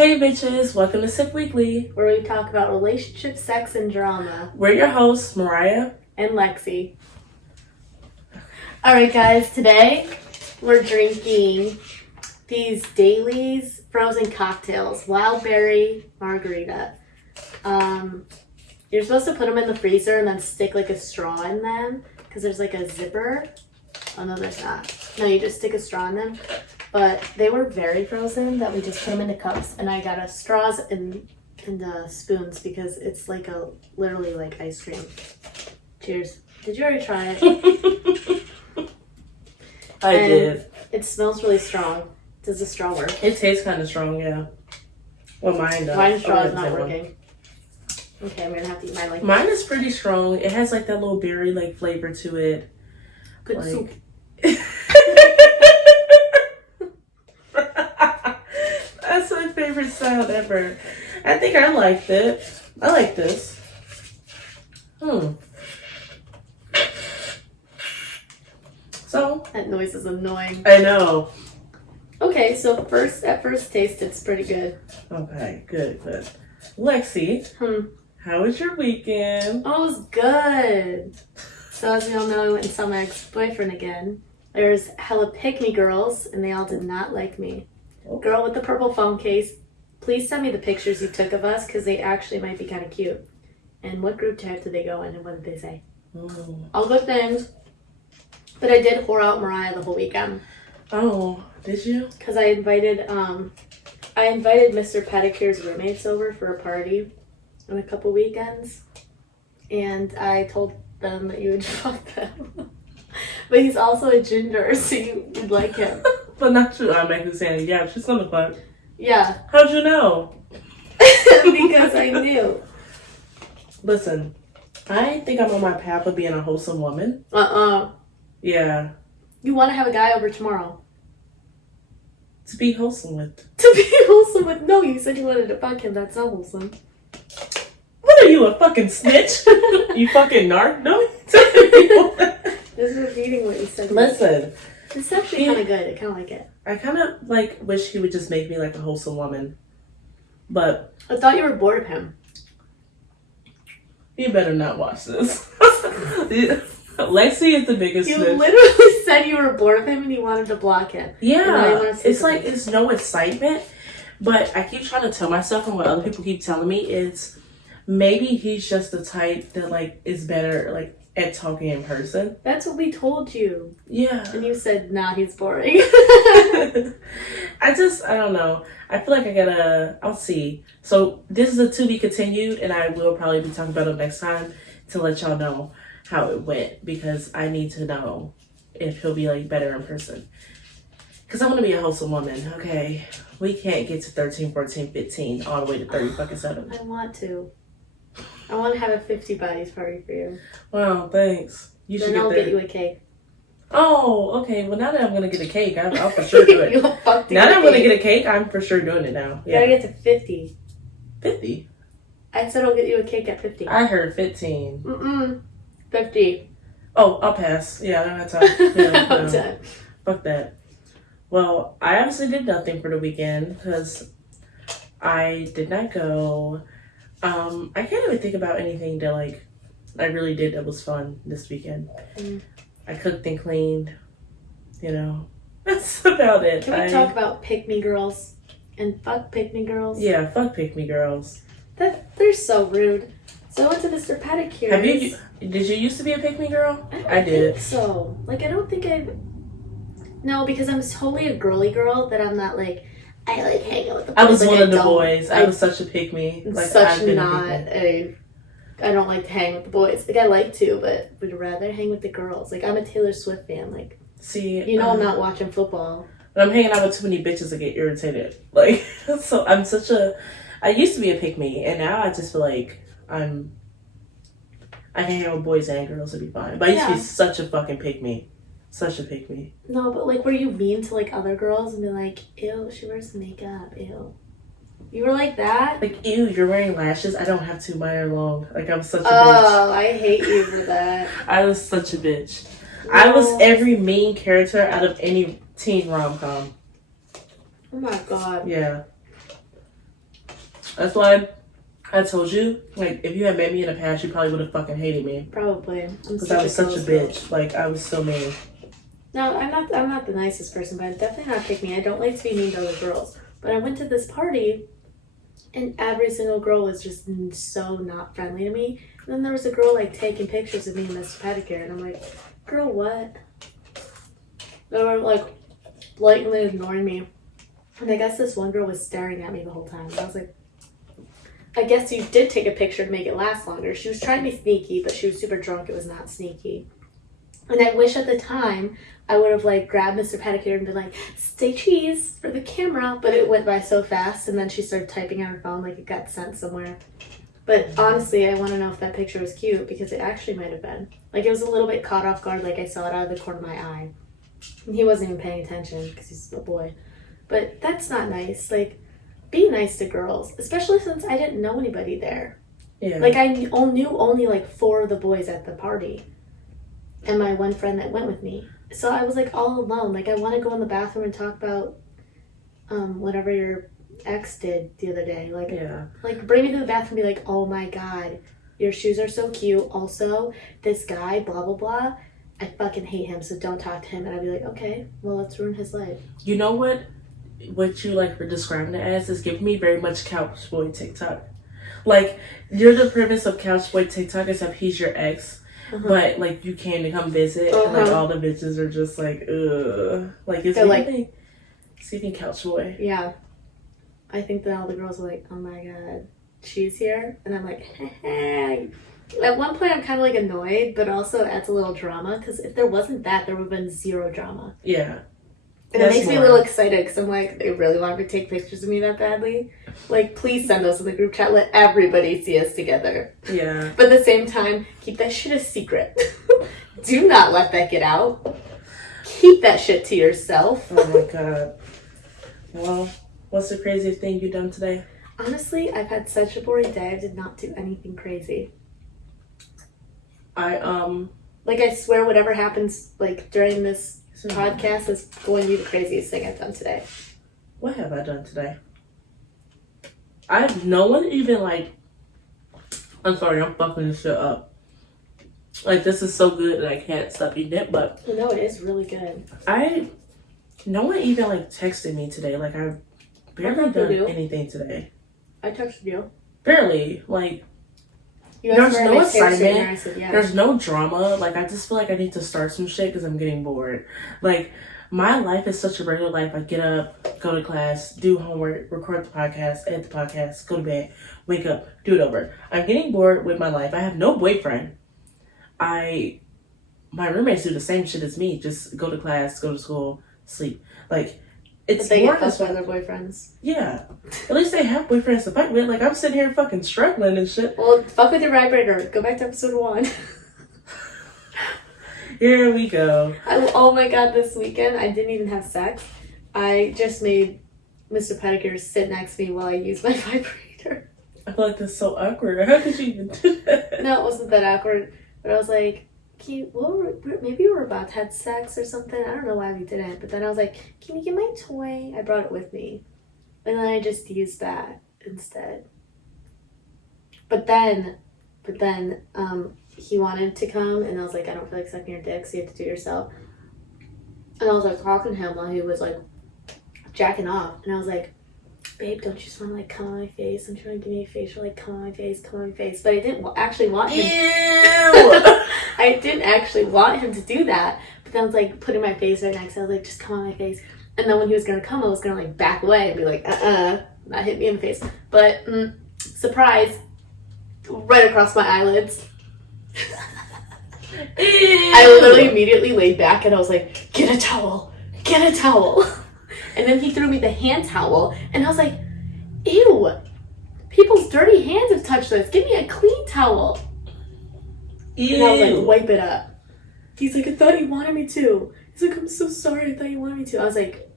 Hey bitches, welcome to Sip Weekly, where we talk about relationships, sex, and drama. We're your hosts, Mariah and Lexi. Alright guys, today we're drinking these Dailies frozen cocktails, wild berry margarita. You're supposed to put them in the freezer and then stick like a straw in them because there's like a zipper. Oh no, there's not. No, you just stick a straw in them. But they were very frozen that we just put them into cups, and I got us straws and spoons because it's like literally like ice cream. Cheers. Did you already try it? I did. It smells really strong. Does the straw work? It tastes kind of strong, yeah. Well, mine does. Mine's straw is not working. Okay, I'm gonna have to eat mine like Mine is pretty strong. It has like that little berry like flavor to it. Good like... soup. That's my favorite sound ever. I think I liked it. I like this. So that noise is annoying. I know. Okay, so at first taste, it's pretty good. Okay, good. Lexi, how was your weekend? Oh, it was good. So as we all know, I went and saw my ex-boyfriend again. There's hella pick-me girls, and they all did not like me. Girl with the purple phone case, please send me the pictures you took of us, because they actually might be kind of cute. And what group chat did they go in, and what did they say? All good things. But I did whore out Mariah the whole weekend. Oh, did you? Because I invited Mr. Pedicure's roommates over for a party on a couple weekends. And I told them that you would fuck them. But he's also a ginger, so you would like him. But not you automatically saying, yeah, she's gonna fuck. Yeah. How'd you know? Because I knew. Listen, I think I'm on my path of being a wholesome woman. Yeah. You want to have a guy over tomorrow? To be wholesome with. To be wholesome with? No, you said you wanted to fuck him. That's not wholesome. What are you, a fucking snitch? You fucking narc? No. Just repeating what you said. Listen. It's actually kind of good. I kind of like it. I kind of wish he would just make me like a wholesome woman. But. I thought you were bored of him. You better not watch this. Lexi is the biggest snitch. You literally said you were bored of him and you wanted to block him. Yeah. It's like, it's no excitement. But I keep trying to tell myself, and what other people keep telling me is maybe he's just the type that is better at talking in person. That's what we told you. Yeah. And you said, nah, he's boring. I don't know. I feel like I'll see. So this is a to be continued, and I will probably be talking about it next time to let y'all know how it went, because I need to know if he'll be better in person. Because I want to be a wholesome woman, okay? We can't get to 13, 14, 15 all the way to 30 fucking 7. I want to. I want to have a 50 bodies party for you. Wow, thanks. Then I'll get you a cake. Oh, okay. Well, now that I'm going to get a cake, I'll for sure do it. Now that I'm going to get a cake, I'm for sure doing it now. Yeah. You gotta get to 50. 50? I said I'll get you a cake at 50. I heard 15. 50. Oh, I'll pass. Yeah, I don't have time. Yeah, I'm done. Fuck that. Well, I obviously did nothing for the weekend because I did not go. I can't even think about anything that I really did that was fun this weekend. I cooked and cleaned. That's about it. Can we talk about pick-me girls and fuck pick-me girls? Yeah, fuck pick-me girls. They're so rude. So I went to Mr. Pedicure's. Did you used to be a pick-me girl? I did. Think so. I don't think No, because I'm totally a girly girl that I'm not I like hanging with the boys. I was one of the boys. I was such a pick-me. I don't like to hang with the boys. I like to, but would rather hang with the girls. I'm a Taylor Swift fan. See, I'm not watching football. But I'm hanging out with too many bitches to get irritated. So I'm I used to be a pick-me, and now I just feel like I can hang out with boys and girls and be fine. But I used to be such a fucking pick-me. Such a pick-me. No, but were you mean to other girls and be like, ew, she wears makeup, ew. You were like that? Ew, you're wearing lashes? I don't have to, mine are long. I was such a bitch. Oh, I hate you for that. I was such a bitch. No. I was every main character out of any teen rom-com. Oh my god. Yeah. That's why I told you, like, if you had met me in the past, you probably would have fucking hated me. Probably. Because I was such a bitch. Like, I was so mean. No, I'm not the nicest person, but I'm definitely not pick me. I don't like to be mean to other girls. But I went to this party, and every single girl was just so not friendly to me. And then there was a girl, like, taking pictures of me and Mr. Pedicure, and I'm like, girl, what? They were, like, blatantly ignoring me. And I guess this one girl was staring at me the whole time. And I was like, I guess you did take a picture to make it last longer. She was trying to be sneaky, but she was super drunk. It was not sneaky. And I wish at the time I would have, like, grabbed Mr. Pedicure and been like, stay cheese for the camera. But it went by so fast, and then she started typing on her phone like it got sent somewhere. But honestly, I want to know if that picture was cute, because it actually might have been. Like, it was a little bit caught off guard, like I saw it out of the corner of my eye. And he wasn't even paying attention because he's a boy. But that's not nice. Like, be nice to girls, especially since I didn't know anybody there. Yeah. Like, I knew only, like, 4 of the boys at the party. And my one friend that went with me. So I was, like, all alone. Like, I want to go in the bathroom and talk about whatever your ex did the other day. Like, yeah. Like, bring me to the bathroom and be like, oh my god, your shoes are so cute. Also, this guy, blah, blah, blah, I fucking hate him, so don't talk to him. And I'd be like, okay, well, let's ruin his life. You know what you, like, were describing it as is giving me very much Couch Boy TikTok. Like, you're the premise of Couch Boy TikTok, except he's your ex. But, like, you came to come visit, and, like, all the bitches are just like, ugh. Like, it's giving Couch Boy. Yeah. I think that all the girls are like, oh my god, she's here? And I'm like, hey. At one point, I'm kind of, like, annoyed, but also adds a little drama, because if there wasn't that, there would have been 0 drama. Yeah. And it makes me a little excited, because I'm like, they really want me to take pictures of me that badly? Like, please send those in the group chat. Let everybody see us together. Yeah. But at the same time, keep that shit a secret. Do not let that get out. Keep that shit to yourself. Oh my god. Well, what's the craziest thing you've done today? Honestly, I've had such a boring day. I did not do anything crazy. Like, I swear whatever happens, like, during this podcast is going to be the craziest thing I've done today. What have I done today? No one even, like, I'm sorry, I'm fucking this shit up. Like, this is so good that I can't stop eating it, but No, it is really good. no one even, like, texted me today. Like, I've barely done anything today. I texted you. Barely. Like, there's no assignment. Said, yeah. There's no drama. Like, I just feel like I need to start some shit because I'm getting bored. Like, my life is such a regular life. I get up, go to class, do homework, record the podcast, edit the podcast, go to bed, wake up, do it over. I'm getting bored with my life. I have no boyfriend. My roommates do the same shit as me. Just go to class, go to school, sleep. Like, it's they more get fucked by their boyfriends. Yeah. At least they have boyfriends to fight with. Like, I'm sitting here fucking struggling and shit. Well, fuck with your vibrator. Go back to episode 1. Here we go. Oh my god, this weekend I didn't even have sex. I just made Mr. Pedicure sit next to me while I used my vibrator. I feel like that's so awkward. How could you even do that? No, it wasn't that awkward. But I was like, maybe we were about to have sex or something. I don't know why we didn't. But then I was like, can you get my toy? I brought it with me. And then I just used that instead. But then, he wanted to come, and I was like, I don't feel like sucking your dick, so you have to do it yourself. And I was like talking to him while he was like jacking off, and I was like, babe, don't you just want to like come on my face? Don't you want to give me a facial, like come on my face, come on my face? But I didn't actually want him. Ew! I didn't actually want him to do that. But then I was like putting my face right next to him. I was like, just come on my face. And then when he was gonna come, I was gonna like back away and be like, not hit me in the face. But surprise, right across my eyelids. I literally immediately laid back and I was like, get a towel. And then he threw me the hand towel and I was like, ew, people's dirty hands have touched this. Give me a clean towel. Ew. And I was like, wipe it up. He's like, I thought he wanted me to. He's like, I'm so sorry, I thought you wanted me to. I was like,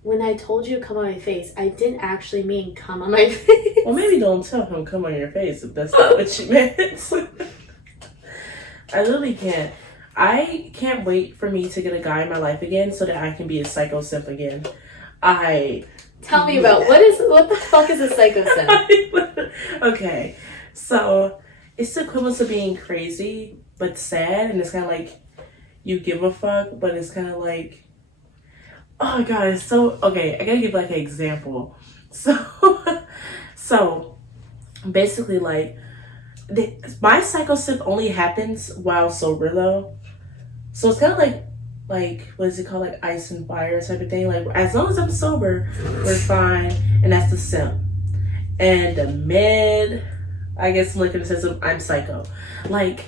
when I told you to come on my face, I didn't actually mean come on my face. Well, maybe don't tell him come on your face if that's not what you meant. I literally can't. I can't wait for me to get a guy in my life again so that I can be a psycho simp again. I Tell me about what the fuck is a psychosis? Okay, so it's the equivalent of being crazy but sad, and it's kind of like you give a fuck, but it's kind of like, oh my god, it's so okay. I gotta give like an example. So, so basically, like my psychosis only happens while sober though. So it's kind of like what is it called, like ice and fire type of thing. Like as long as I'm sober, we're fine, and that's the simp. And the mid, I guess, like in the sense of I'm psycho. Like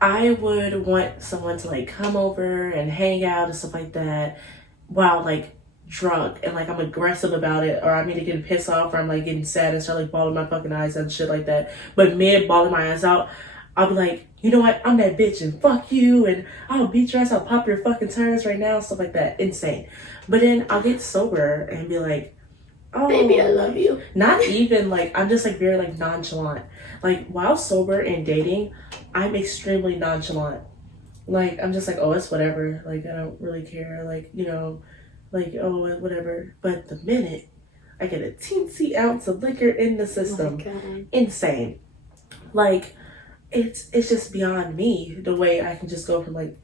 I would want someone to like come over and hang out and stuff like that while like drunk and like I'm aggressive about it, or I'm either getting pissed off or I'm like getting sad and start like bawling my fucking eyes out and shit like that. But mid bawling my eyes out, I'll be like, you know what, I'm that bitch and fuck you and I'll beat your ass, I'll pop your fucking tires right now, stuff like that. Insane. But then I'll get sober and be like, oh Baby, I love you. Not even like, I'm just like very like nonchalant. Like while sober and dating, I'm extremely nonchalant. Like I'm just like, oh, it's whatever, like I don't really care, like, you know, like, oh, whatever. But the minute I get a teensy ounce of liquor in the system, insane. Like it's just beyond me the way I can just go from like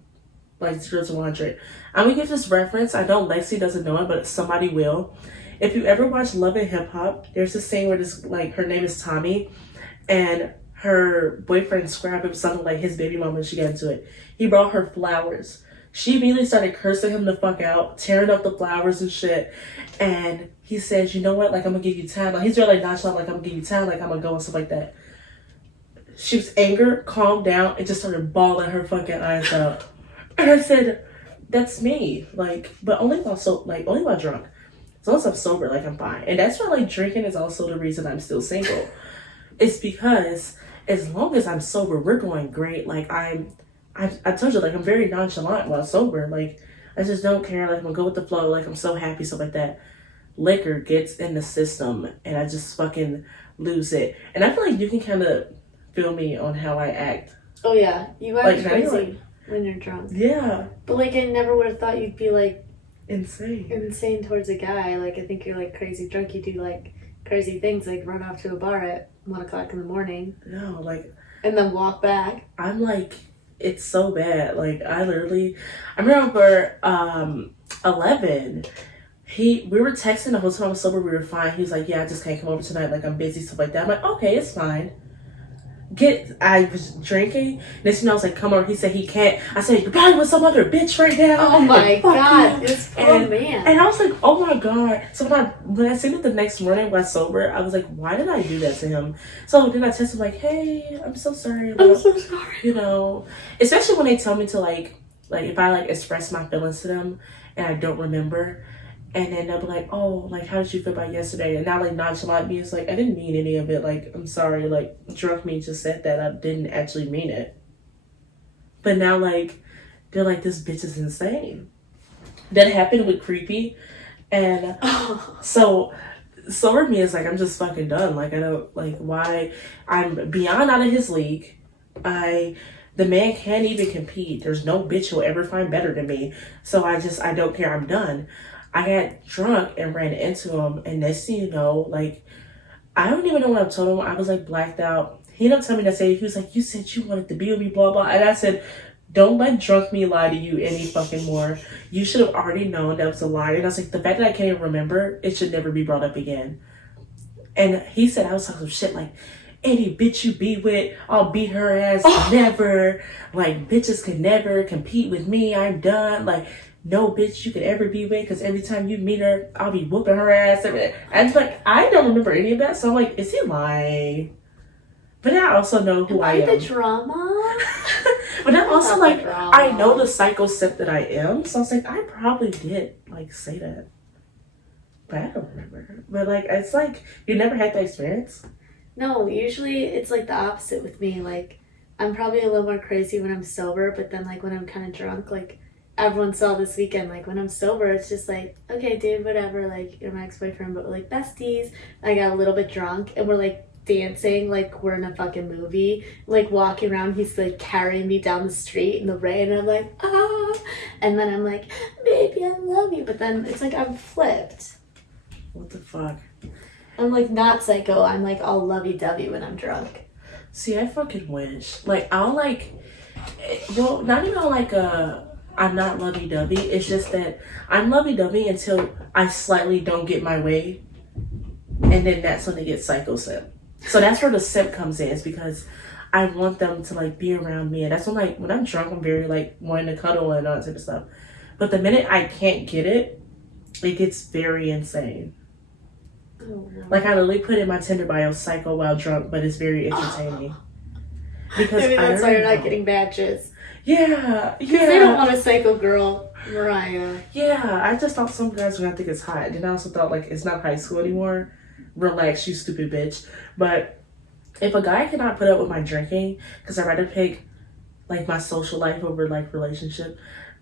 0 to 100. I'm gonna give this reference. I know Lexi doesn't know it, but somebody will. If you ever watch Love and Hip Hop, there's this scene where this, like, her name is Tommy, and her boyfriend Scrap it something like his baby mama, and she got into it. He brought her flowers. She immediately started cursing him the fuck out, tearing up the flowers and shit. And he says, you know what, like I'm gonna give you time. Like he's really like nonchalant, like I'm gonna give you time, like I'm gonna go and stuff like that. She was angered, calmed down, and just started bawling her fucking eyes out. And I said, that's me. Like, but only while drunk. As long as I'm sober, like I'm fine. And that's why like drinking is also the reason I'm still single. It's because as long as I'm sober, we're going great. Like I told you, like I'm very nonchalant while sober. Like I just don't care. Like I'm gonna go with the flow. Like I'm so happy, stuff like that. Liquor gets in the system, and I just fucking lose it. And I feel like you can kind of feel me on how I act. Oh yeah, you act like, crazy when you're drunk. Yeah. But like I never would have thought you'd be like insane towards a guy. Like I think you're like crazy drunk. You do like crazy things, like run off to a bar at 1 o'clock in the morning. No, like, and then walk back. I'm like, it's so bad. Like I remember 11. We were texting the whole time I was sober. We were fine. He was like, yeah, I just can't come over tonight. Like I'm busy, stuff like that. I'm like, okay, it's fine. I was drinking. Next thing I was like, come over. He said he can't. I said, you're probably with some other bitch right now. Oh my god, this poor man. And I was like, oh my god. So when I seen it the next morning when I was sober, I was like, why did I do that to him? So then I texted him like, hey, I'm so sorry. I'm so sorry. You know, especially when they tell me to like if I like express my feelings to them and I don't remember. And then they'll be like, oh, like, how did you feel about yesterday? And now, like, nonchalant me is like, I didn't mean any of it. Like, I'm sorry. Like, drunk me just said that. I didn't actually mean it. But now, like, they're like, this bitch is insane. That happened with Creepy. And so sober me is like, I'm just fucking done. Like, I don't, like, why? I'm beyond out of his league. The man can't even compete. There's no bitch who'll ever find better than me. So I don't care. I'm done. I got drunk and ran into him, and next thing you know, like, I don't even know what I told him. I was like blacked out. He didn't tell me that. He was like, you said you wanted to be with me, blah, blah. And I said, don't let drunk me lie to you any fucking more. You should have already known that was a lie. And I was like, the fact that I can't even remember, it should never be brought up again. And he said, I was talking some shit like, any bitch you be with, I'll beat her ass. Never. Like, bitches can never compete with me. I'm done. Like, no bitch you could ever be with, because every time you meet her, I'll be whooping her ass. And it's like, I don't remember any of that. So I'm like, is he lying? But I also know who I am. The drama? But I'm also like, I know the psycho simp that I am. So I was like, I probably did like say that. But I don't remember. But like, it's like, you never had that experience? No, usually it's like the opposite with me. Like, I'm probably a little more crazy when I'm sober, but then like when I'm kind of drunk, like everyone saw this weekend, like when I'm sober, it's just like, okay, dude, whatever, like you're my ex-boyfriend, but we're like besties. I got a little bit drunk and we're like dancing like we're in a fucking movie, like walking around. He's like carrying me down the street in the rain, and I'm like, ah, and then I'm like, baby, I love you. But then it's like I'm flipped. What the fuck? I'm like not psycho. I'm like all lovey-dovey when I'm drunk. See, I fucking wish. Like, I'll like, well, not even like I'm not lovey-dovey. It's just that I'm lovey-dovey until I slightly don't get my way. And then that's when they get psycho simp. So that's where the simp comes in, is because I want them to like be around me. And that's when like, when I'm drunk, I'm very like wanting to cuddle and all that type of stuff. But the minute I can't get it, it gets very insane. Oh, no. Like, I literally put in my Tinder bio psycho while drunk, but it's very entertaining. Because Maybe that's why you're know. not getting matches. Yeah. They don't want a psycho girl, Mariah. Yeah, I just thought some guys were gonna think it's hot. And I also thought, like, it's not high school anymore. Relax, you stupid bitch. But if a guy cannot put up with my drinking, because I'd rather pick, like, my social life over, like, relationship,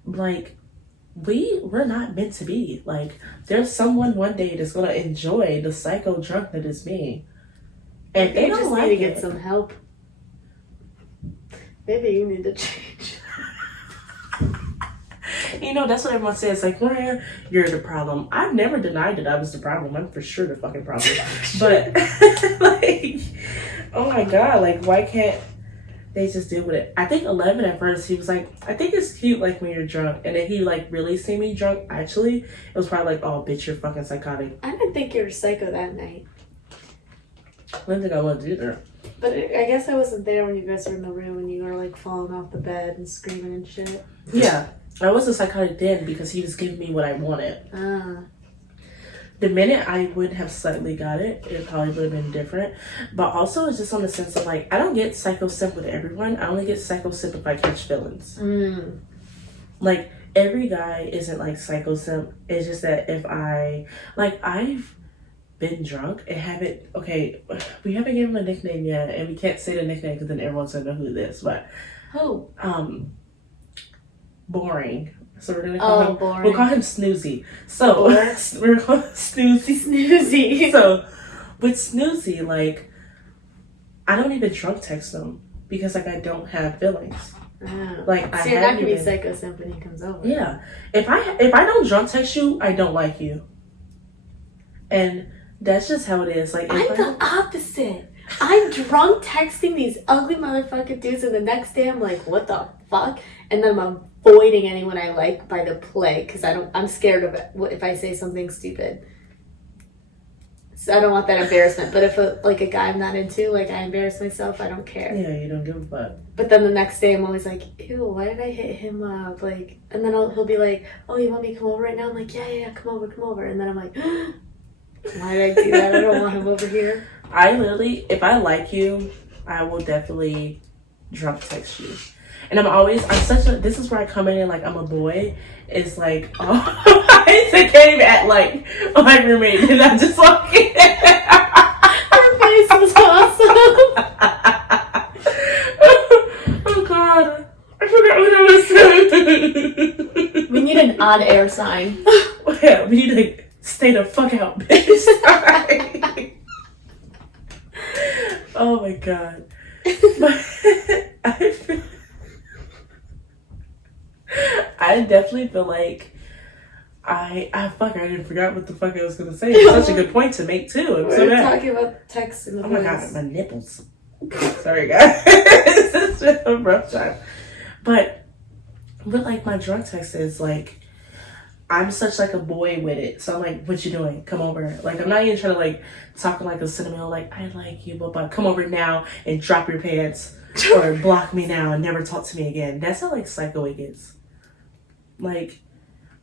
like, we're not meant to be. Like, there's someone one day that's gonna enjoy the psycho drunk that is me. And they don't just like need to it. get some help. Maybe you need to change. You know, that's what everyone says. Like, Mariah, you're the problem. I've never denied that I was the problem. I'm for sure the fucking problem. But, like, oh my God, like, why can't they just deal with it? I think 11 at first, he was like, I think it's cute, like, when you're drunk. And then he, like, really see me drunk. Actually, it was probably like, oh, bitch, you're fucking psychotic. I didn't think you were psycho that night. I didn't think I was either. But I guess I wasn't there when you guys were in the room and you were, like, falling off the bed and screaming and shit. Yeah. I wasn't psychotic then because he was giving me what I wanted. Ah. The minute I would have slightly got it, it probably would have been different. But also, it's just on the sense of, like, I don't get psycho simp with everyone. I only get psycho simp if I catch feelings. Mm. Like, every guy isn't, like, psycho simp. It's just that if I, like, I've been drunk and haven't, okay, we haven't given him a nickname yet, and we can't say the nickname because then everyone's gonna know who it is. But, Who? Boring. So we're gonna call him. Boring. We'll call him Snoozy. So we're calling Snoozy. Snoozy. So with Snoozy, like, I don't even drunk text him because, like, I don't have feelings. Like, so you're not gonna be psycho simp when he comes over. Yeah. If I don't drunk text you, I don't like you. And that's just how it is. Like, I'm the opposite. I'm drunk texting these ugly motherfucking dudes, and the next day I'm like, what the fuck? And then I'm avoiding anyone I like by the play because I'm scared of it if I say something stupid. So I don't want that embarrassment. But if a guy I'm not into, like, I embarrass myself, I don't care. Yeah, you don't give a fuck. But then the next day I'm always like, ew, why did I hit him up? Like, and then he'll be like, oh, you want me to come over right now? I'm like, yeah, come over. And then I'm like, why did I do that? I don't want him over here. I literally, if I like you, I will definitely drunk text you. And this is where I come in and, like, I'm a boy. It's like, oh, I came at, like, my roommate and I just like, her face was awesome. Oh God, I forgot what I was saying. We need an on-air sign. Yeah, we need to stay the fuck out, bitch. Oh my God. But I definitely feel like I didn't forget what the fuck I was gonna say. It's such a good point to make too. We're talking about text in the Oh my God, my nipples. Sorry guys. This is a rough time. But like, my drunk text is like, I'm such like a boy with it. So I'm like, what you doing? Come over. Like, I'm not even trying to like talk like a sentimental, like, I like you, but come over now and drop your pants or block me now and never talk to me again. That's how, like, psycho it gets. Like,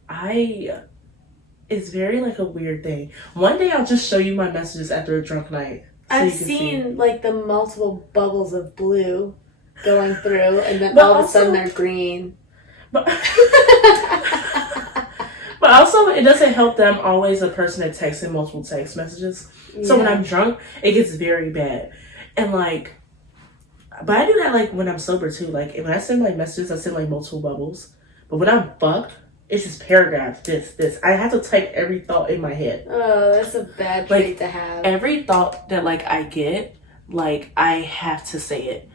it's very, like, a weird thing. One day I'll just show you my messages after a drunk night. So I've seen like the multiple bubbles of blue going through, and then all of a sudden they're green. But But also, it doesn't help that I'm always a person that texts in multiple text messages. So when I'm drunk, it gets very bad. And, like, but I do that, like, when I'm sober, too. Like, when I send, like, messages, I send, like, multiple bubbles. But when I'm fucked, it's just paragraphs, this. I have to type every thought in my head. Oh, that's a bad trait to have. Every thought that, like, I get, like, I have to say it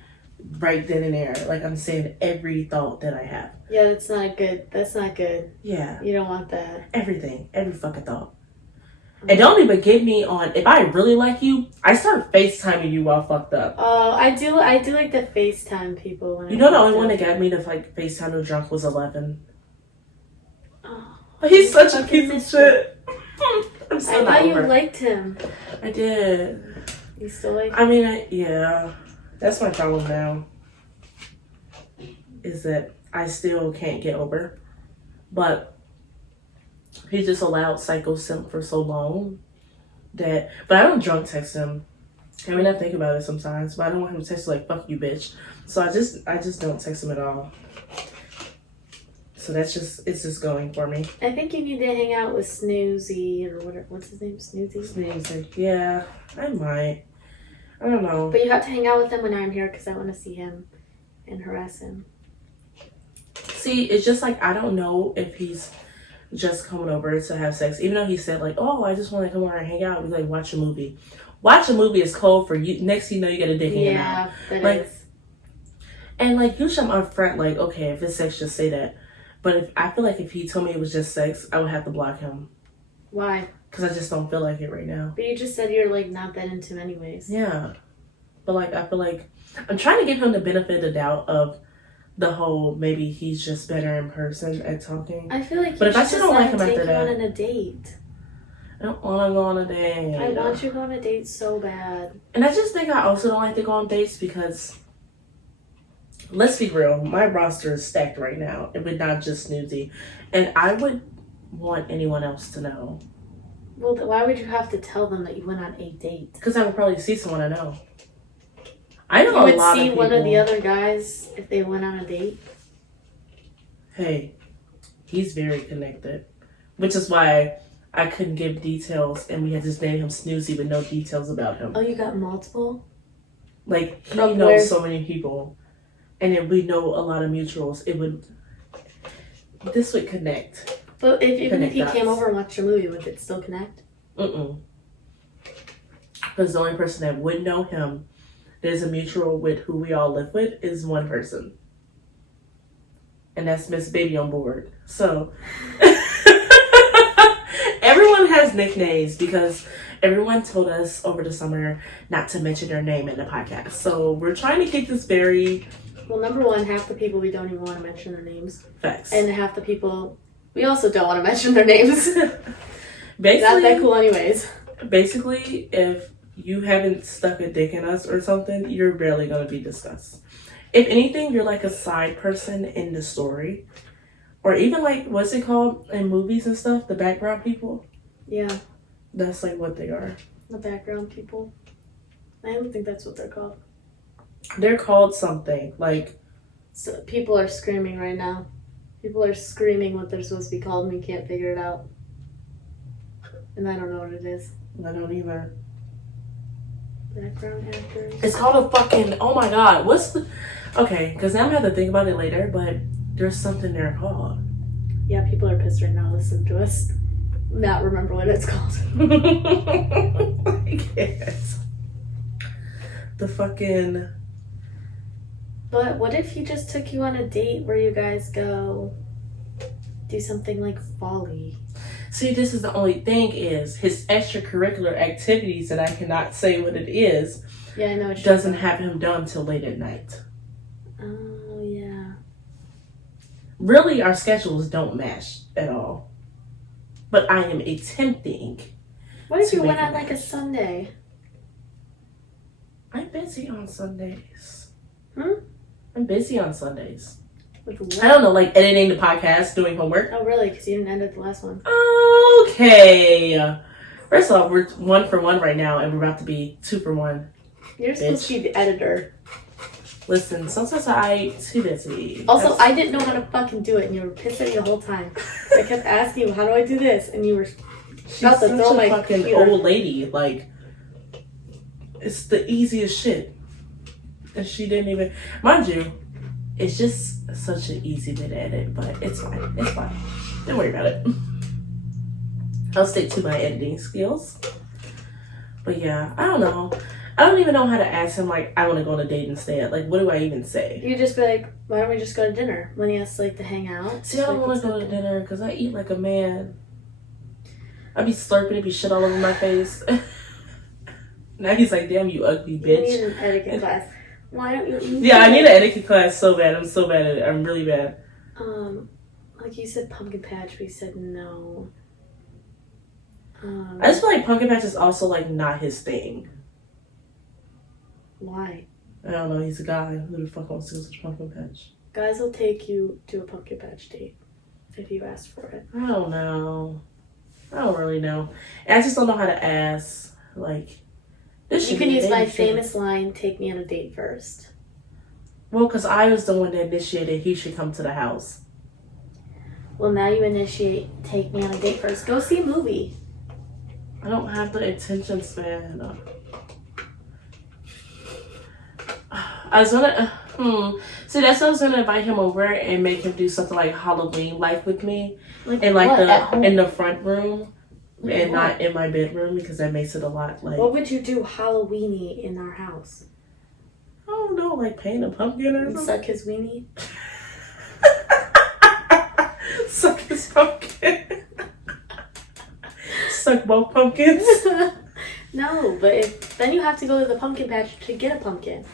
right then and there. Like, I'm saying every thought that I have. Yeah, that's not good. Yeah. You don't want that. Everything. Every fucking thought. And don't even get me on, if I really like you, I start FaceTiming you while fucked up. Oh, I do like the FaceTime people. When you know the only one that got me to like FaceTime the drunk was 11. Oh, But he's such a piece of shit. I'm still not I thought over. you liked him. I did. You still like him? I mean, yeah. That's my problem now. Is that I still can't get over. But he just allowed Psychosis for so long that, but I don't drunk text him. I mean, I think about it sometimes, but I don't want him to text like "fuck you, bitch." So I just don't text him at all. So it's just going for me. I think you need to hang out with Snoozy or what's his name? Snoozy. Yeah, I might. I don't know. But you have to hang out with him when I'm here because I want to see him and harass him. See, it's just like I don't know if he's just coming over to have sex, even though he said like, "Oh, I just want to come over and hang out." He's like, "Watch a movie." Watch a movie is cold for you. Next thing you know, you get a dick in your mouth. Yeah, that like, is. And like usually I'm upfront, like, okay, if it's sex, just say that. But if I feel like if he told me it was just sex, I would have to block him. Why? Because I just don't feel like it right now. But you just said you're like not that into him anyways. Yeah, but like I feel like I'm trying to give him the benefit of the doubt of the whole maybe he's just better in person at talking. I feel like but you if I should still just don't like let him him take after you that, on a date. I don't want to go on a date. I want you to go on a date so bad. And I just think I also don't like to go on dates because, let's be real, my roster is stacked right now. It would not just Snoozy. And I would want anyone else to know. Well, why would you have to tell them that you went on a date? Because I would probably see someone I know. I know You a would lot of see people. one of the other guys if they went on a date. Hey, he's very connected. Which is why I couldn't give details and we had to name him Snoozy with no details about him. Oh, you got multiple? Like, he From knows where? so many people. And if we know a lot of mutuals, this would connect. But even if he Connect came dots. over and watched your movie, would it still connect? Because the only person that would know him, there's a mutual with who we all live with, is one person. And that's Miss Baby on board. So, everyone has nicknames because everyone told us over the summer not to mention their name in the podcast. So, we're trying to keep this very... Well, number one, half the people we don't even want to mention their names. Facts. And half the people we also don't want to mention their names. Basically, Not that cool anyways. Basically, if you haven't stuck a dick in us or something, you're barely going to be discussed. If anything, you're like a side person in the story. Or even like, what's it called in movies and stuff? The background people? Yeah. That's like what they are. The background people. I don't think that's what they're called. They're called something. Like, So people are screaming right now. People are screaming what they're supposed to be called and we can't figure it out. And I don't know what it is. I don't either. Background actors. It's called a fucking, oh my god, what's the... Okay, because now I'm going to have to think about it later, but there's something they're called. Yeah, people are pissed right now. Listen to us. Not remember what it's called. I guess. The fucking... But what if he just took you on a date where you guys go do something like folly? See, this is the only thing is his extracurricular activities that I cannot say what it is. Yeah, I know. What Doesn't have him done till late at night. Oh, yeah. Really, our schedules don't match at all. But I am attempting. What if to you make went it on like a match. Sunday? I'm busy on Sundays. Hmm? I'm busy on Sundays. With what? I don't know, like editing the podcast, doing homework. Oh, really? Because you didn't edit the last one. Okay. First off, we're 1 for 1 right now, and we're about to be 2 for 1. You're supposed to be the editor. Listen, sometimes I too busy. Also, I didn't know how to fucking do it, and you were pissed at me the whole time. I kept asking you, how do I do this? And you were She's about to such throw a my fucking computer. old lady. Like, it's the easiest shit. And she didn't even... Mind you, it's just such an easy bit to edit, but it's fine. It's fine. Don't worry about it. I'll stick to my editing skills. But yeah, I don't know. I don't even know how to ask him, like, I want to go on a date instead. Like, what do I even say? You just be like, why don't we just go to dinner? When he has like to hang out. See, I don't Like, want to go it's to dinner because I eat like a man. I'd be slurping, it'd be shit all over my face. Now he's like, damn, you ugly bitch. You need an etiquette class. Why don't you eat Yeah, I need an etiquette class so bad. I'm so bad at it. I'm really bad. Like you said pumpkin patch, but you said no. I just feel like pumpkin patch is also like not his thing. Why? I don't know, he's a guy. Who the fuck wants to go to the pumpkin patch? Guys will take you to a pumpkin patch date if you ask for it. I don't know. I don't really know. And I just don't know how to ask. Like, this You can use my famous line, take me on a date first. Well, because I was the one that initiated he should come to the house. Well, now you initiate, take me on a date first. Go see a movie. I don't have the attention span. I was gonna, See, that's why I was gonna invite him over and make him do something like Halloween like with me. Like in like what? in the front room. Like and what? not in my bedroom because that makes it a lot like... What would you do Halloweeny in our house? I don't know, like paint a pumpkin or something? Suck his weenie? Suck his pumpkin. Suck both pumpkins. No, but then you have to go to the pumpkin patch to get a pumpkin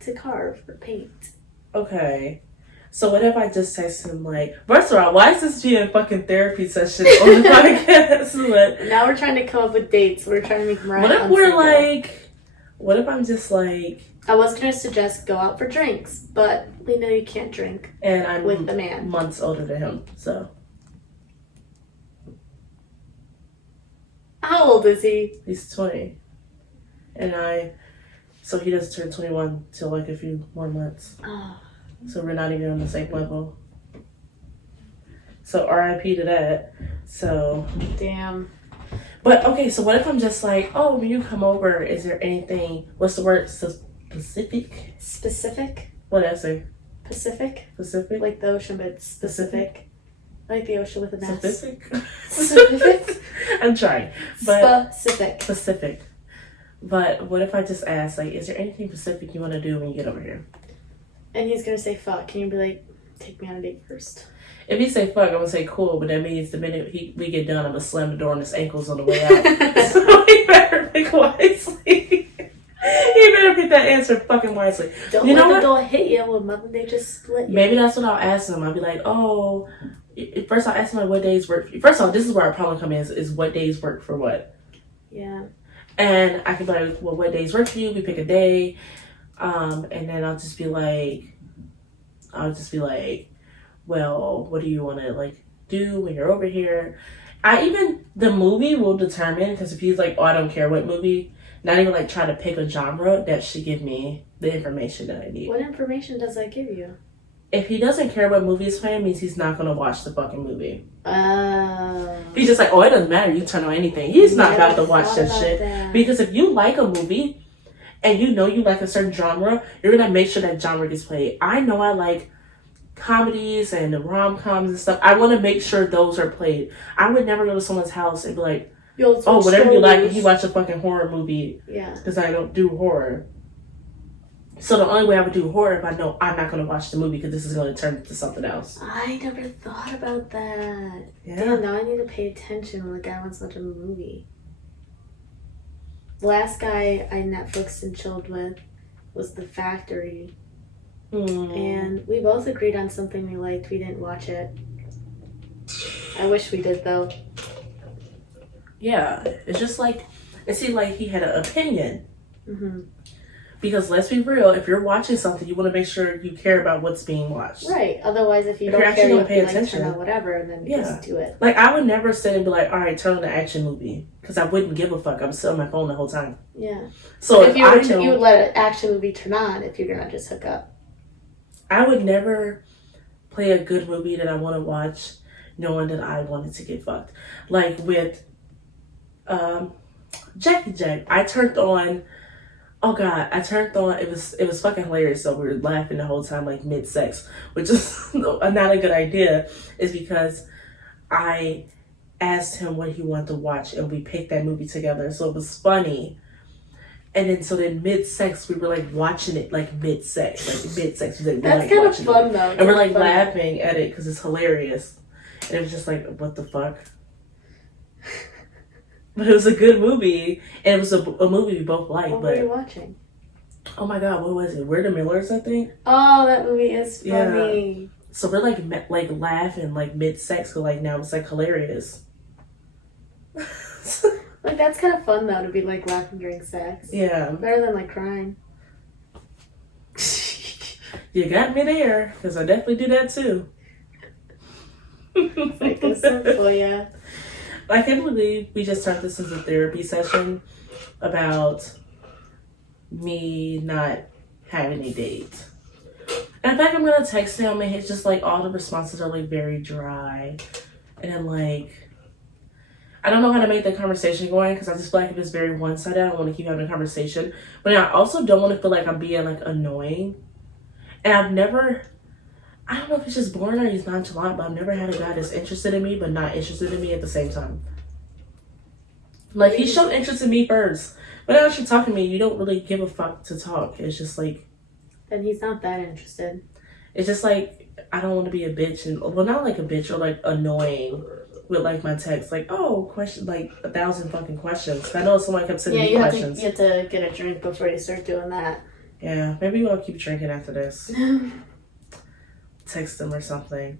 to carve or paint. Okay. So what if I just text him like, first of all, why is this being a fucking therapy session on the podcast? But now we're trying to come up with dates. We're trying to make Mariah what if we're like, what if I'm just like... I was going to suggest go out for drinks, but we know you can't drink and I'm with the man. Months older than him, so... How old is he? He's 20. So he doesn't turn 21 till like a few more months. Oh. So we're not even on the same level. So RIP to that. So. Damn. But okay, so what if I'm just like, oh, when you come over, is there anything, what's the word? Specific? Specific? What did I say? Pacific? Pacific? Like the ocean, but specific. Like the ocean with an S. Specific? Specific? I'm trying. But Specific. Specific. But what if I just ask, like, is there anything specific you want to do when you get over here? And he's going to say fuck. And you'll be like, take me on a date first. If he say fuck, I'm going to say cool. But that means the minute we get done, I'm going to slam the door on his ankles on the way out. So he better pick wisely. He better pick that answer fucking wisely. Don't you let know the door hit you. Will mother they just split you? Maybe that's what I'll ask him. I'll be like, oh... First, I'll ask him like, what days work for you. First of all, this is where our problem comes in, is what days work for what. Yeah. And I can be like, well, what days work for you? We pick a day. And then I'll just be like, well, what do you want to like do when you're over here? The movie will determine, because if he's like, oh, I don't care what movie, not even like trying to pick a genre, that should give me the information that I need. What information does that give you? If he doesn't care what movie is playing, means he's not going to watch the fucking movie. Oh. He's just like, oh, it doesn't matter. You turn on anything. He's not about to watch that shit. That. Because if you like a movie and you know you like a certain genre, you're going to make sure that genre gets played. I know I like comedies and rom-coms and stuff. I want to make sure those are played. I would never go to someone's house and be like, oh, whatever you like, you watch a fucking horror movie. Yeah. Because I don't do horror. So the only way I would do horror if I know I'm not going to watch the movie because this is going to turn into something else. I never thought about that. Yeah. Damn, now I need to pay attention when the guy wants to watch a movie. The last guy I Netflixed and chilled with was The Factory. And we both agreed on something we liked. We didn't watch it. I wish we did, though. Yeah, it's just like, it seemed like he had an opinion. Mm-hmm. Because let's be real, if you're watching something, you want to make sure you care about what's being watched. Right. Otherwise, if you don't care, you'll pay attention. Like, turn on whatever, and then just do it. Like, I would never sit and be like, all right, turn on the action movie. Because I wouldn't give a fuck. I would sit on my phone the whole time. Yeah. So if you would let an action movie turn on if you're going to just hook up. I would never play a good movie that I want to watch knowing that I wanted to get fucked. Like with Jackie Jack. I turned on, it was fucking hilarious. So we were laughing the whole time, like mid-sex, which is not a good idea, is because I asked him what he wanted to watch and we picked that movie together. So it was funny. And then mid-sex, we were like watching it like mid-sex. That's kind of fun though. And we're like laughing at it because it's hilarious. And it was just like, what the fuck? But it was a good movie, and it was a movie we both liked. What but were you watching? Oh my god, what was it? We're the Millers, I think. Oh, that movie is funny. Yeah. So we're like laughing like mid sex, but like now it's like hilarious. Like that's kind of fun though to be like laughing during sex. Yeah. Better than like crying. You got me there, because I definitely do that too. Psychosis for ya. I can't believe we just turned this into a therapy session about me not having a date. And in fact, I'm gonna text him, and it's just like all the responses are like very dry, and I'm like, I don't know how to make the conversation going because I just feel like if it's very one-sided, I don't want to keep having a conversation. But I also don't want to feel like I'm being like annoying. And I don't know if it's just boring or he's nonchalant, but I've never had a guy that's interested in me but not interested in me at the same time. Like, he showed interest in me first, but now that you're talking to me, you don't really give a fuck to talk. It's just like... Then he's not that interested. It's just like, I don't want to be a bitch, and well, not like a bitch, or like annoying with like my text. Like, oh, question, like 1,000 fucking questions. I know someone kept sending me questions. You have to get a drink before you start doing that. Yeah, maybe I'll keep drinking after this. Text him or something.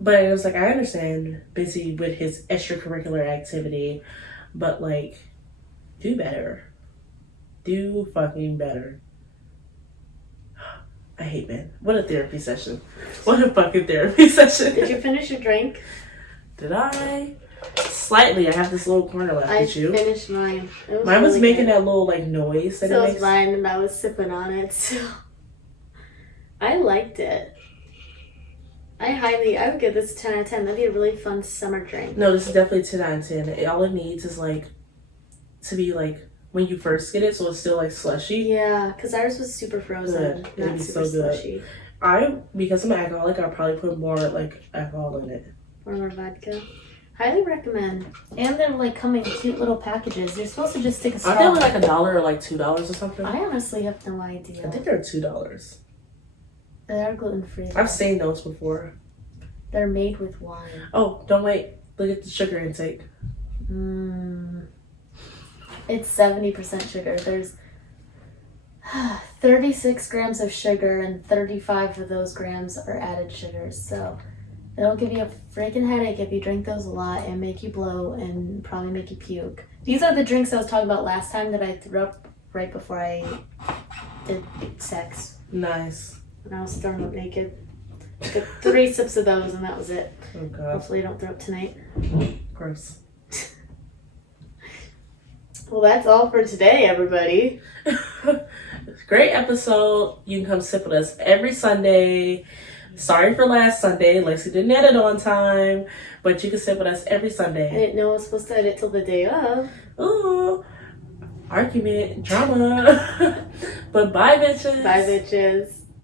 But it was like, I understand, busy with his extracurricular activity, but like, do better. Do fucking better. I hate men. What a therapy session. What a fucking therapy session. Did you finish your drink? Did I? Slightly. I have this little corner left. Did you? I finished mine. Mine was making that little like noise that so it makes. Was mine, and I was sipping on it. So I liked it. I would give this a 10 out of 10. That'd be a really fun summer drink. No, this is definitely 10 out of 10. All it needs is like to be like when you first get it, so it's still like slushy. Yeah, because ours was super frozen. Good. It'd be super so good. slushy. Because I'm an alcoholic, I'll probably put more like alcohol in it. More vodka. Highly recommend. And they're like come in cute little packages. You're supposed to just stick a straw. Aren't they like $1 or like $2 or something? I honestly have no idea. I think they're $2. They are gluten free. I've seen those before. They're made with wine. Oh, don't wait. Look at the sugar intake. It's 70% sugar. There's 36 grams of sugar, and 35 of those grams are added sugars. So it'll give you a freaking headache if you drink those a lot and make you blow and probably make you puke. These are the drinks I was talking about last time that I threw up right before I did sex. Nice. When I was throwing up naked. Took 3 sips of those and that was it. Oh god. Hopefully I don't throw up tonight. Gross. Well, that's all for today, everybody. Great episode. You can come sit with us every Sunday. Sorry for last Sunday. Lexi didn't edit on time, but you can sit with us every Sunday. I didn't know I was supposed to edit till the day of. Ooh. Argument. Drama. But bye, bitches. Bye, bitches.